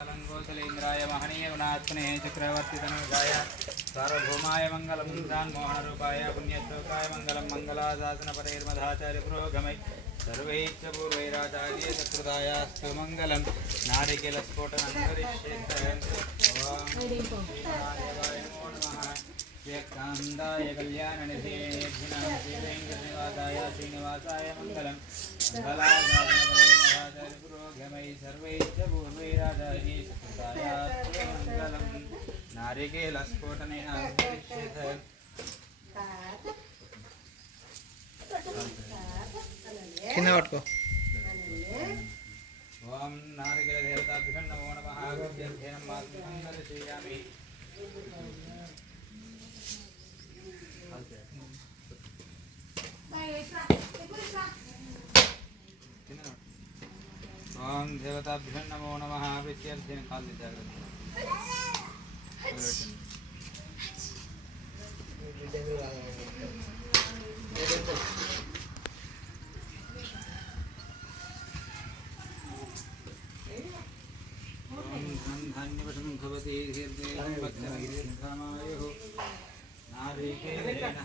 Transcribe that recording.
गोतलेन्द्राय महनीय गुणात्मने चक्रवर्ती तनुजाय सार्वभौमाय मंगलम इंद्रान मोहन रूपाय पुण्यश्लोकाय मंगलम मंगलाशासन परेर्मधाचार्य पुरोगमै सर्वैश्च पूर्वैराचार्य सत्कृतायास्तु मंगलम नारिकेलस्फोटनं करिष्ये ओम श्रीनारायणाय नमो नमः कांदाय कल्याणनिधे निधिनां श्रीवेङ्कटनिवासाय श्रीनिवासाय मंगलम मंगलाशासन पुरोगमै सर्वैश्च पूर्वैराचार्य सत्कृतायास्तु मंगलम नारिकेलस्फोटनेन करिष्ये कितना वाट को ओम नारिकेल देवताभ्यो नमो नमः अभ्यर्थेन मात्मं दर्शयामि ओम देवताभ्यो नमो नमः अभ्यर्थेन काल जागृत धान्यवशं भवति हृदयं वत्सरहितं नारिकेलेन